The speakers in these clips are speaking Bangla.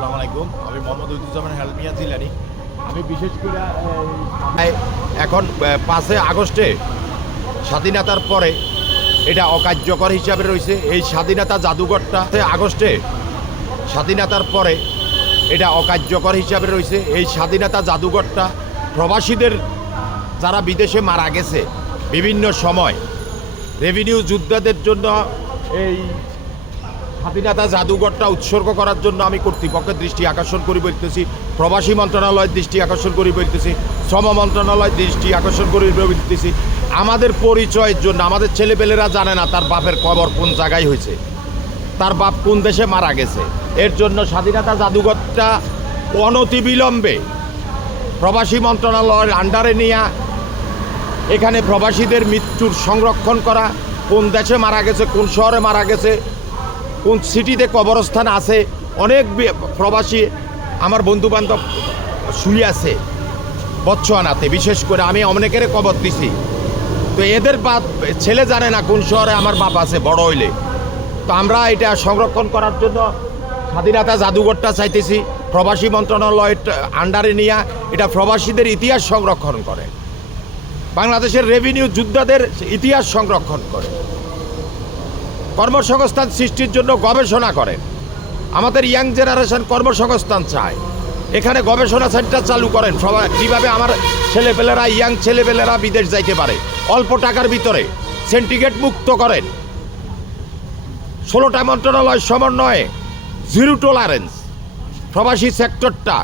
আসসালামু আলাইকুম। আমি মোহাম্মদ উদ্দুজ্জামান হেলমিয়া জিলানি। আমি বিশেষ করে এখন 5 আগস্টে স্বাধীনতার পরে এটা অকার্যকর হিসাবে রয়েছে। এই স্বাধীনতা জাদুঘরটা আগস্টে স্বাধীনতার পরে এটা অকার্যকর হিসাবে রয়েছে। এই স্বাধীনতা জাদুঘরটা প্রবাসীদের যারা বিদেশে মারা গেছে বিভিন্ন সময় রেভিনিউ যোদ্ধাদের জন্য এই স্বাধীনতা জাদুঘরটা উৎসর্গ করার জন্য আমি কর্তৃপক্ষের দৃষ্টি আকর্ষণ করি বলতেছি, প্রবাসী মন্ত্রণালয়ের দৃষ্টি আকর্ষণ করি বলতেছি, শ্রম মন্ত্রণালয়ের দৃষ্টি আকর্ষণ করি বলতেছি। আমাদের পরিচয়ের জন্য আমাদের ছেলেপেলেরা জানে না তার বাপের কবর কোন জায়গায় হয়েছে, তার বাপ কোন দেশে মারা গেছে। এর জন্য স্বাধীনতা জাদুঘরটা অনতিবিলম্বে প্রবাসী মন্ত্রণালয়ের আন্ডারে নিয়ে এখানে প্রবাসীদের মৃত্যুর সংরক্ষণ করা, কোন দেশে মারা গেছে, কোন শহরে মারা গেছে, কোন সিটিতে কবরস্থান আছে। অনেক প্রবাসী আমার বন্ধুবান্ধব শুয়ে আছে বচ্চোয়ানাতে, বিশেষ করে আমি অনেকের কবর দিছি। তো এদের বাপ ছেলে জানে না কোন শহরে আমার বাপ আছে বড় হইলে। তো আমরা এটা সংরক্ষণ করার জন্য স্বাধীনতা জাদুঘরটা চাইতেছি প্রবাসী মন্ত্রণালয়ের আন্ডারে নিয়ে এটা প্রবাসীদের ইতিহাস সংরক্ষণ করে, বাংলাদেশের রেভিনিউ যোদ্ধাদের ইতিহাস সংরক্ষণ করে, কর্মসংস্থান সৃষ্টির জন্য গবেষণা করেন। আমাদের ইয়াং জেনারেশন কর্মসংস্থান চায়, এখানে গবেষণা সেন্টার চালু করেন। কীভাবে আমার ছেলেপেলেরা ইয়াং ছেলেপেলেরা বিদেশ যাইতে পারে অল্প টাকার ভিতরে সেন্টিগ্রেট মুক্ত করেন। 16টা মন্ত্রণালয় সমন্বয়ে জিরো টলারেন্স প্রবাসী সেক্টরটা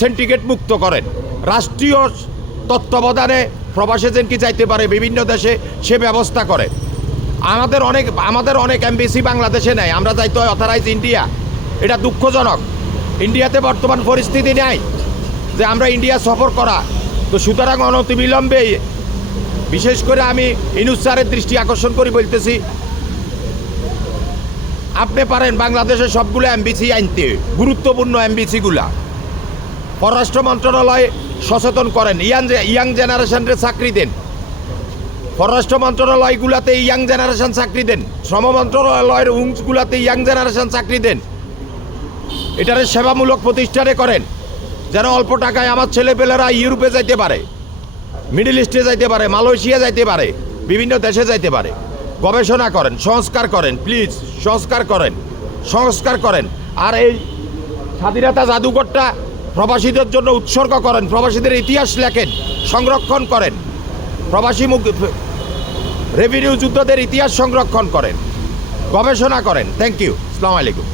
সেন্টিগ্রেট মুক্ত করেন। রাষ্ট্রীয় তত্ত্বাবধানে প্রবাসী যেন কি যাইতে পারে বিভিন্ন দেশে সে ব্যবস্থা করে। আমাদের অনেক এমবিসি বাংলাদেশে নেয়, আমরা যাইতে হয় অথরাইজ ইন্ডিয়া। এটা দুঃখজনক। ইন্ডিয়াতে বর্তমান পরিস্থিতি নেই যে আমরা ইন্ডিয়া সফর করা। তো সুতরাং অনতিবিলম্বে বিশেষ করে আমি ইউনূস স্যারের দৃষ্টি আকর্ষণ করি বলতেছি, আপনি পারেন বাংলাদেশে সবগুলো এমবিসি আনতে, গুরুত্বপূর্ণ এমবিসিগুলা। পররাষ্ট্র মন্ত্রণালয় সচেতন করেন, ইয়াং জেনারেশনকে চাকরি দেন। পররাষ্ট্র মন্ত্রণালয়গুলোতে ইয়াং জেনারেশন চাকরি দেন, শ্রম মন্ত্রণালয়ের উইংসগুলোতে ইয়াং জেনারেশন চাকরি দেন। এটারে সেবামূলক প্রতিষ্ঠানে করেন যেন অল্প টাকায় আমার ছেলেপেলেরা ইউরোপে যাইতে পারে, মিডল ইস্টে যাইতে পারে, মালয়েশিয়া যাইতে পারে, বিভিন্ন দেশে যাইতে পারে। গবেষণা করেন, সংস্কার করেন, প্লিজ সংস্কার করেন। আর এই স্বাধীনতা জাদুঘরটা প্রবাসীদের জন্য উৎসর্গ করেন, প্রবাসীদের ইতিহাস লেখেন, সংরক্ষণ করেন, প্রবাসী রেভিনিউ যোদ্ধাদের ইতিহাস সংরক্ষণ করেন, গবেষণা করেন। Thank you. আসসালামু আলাইকুম।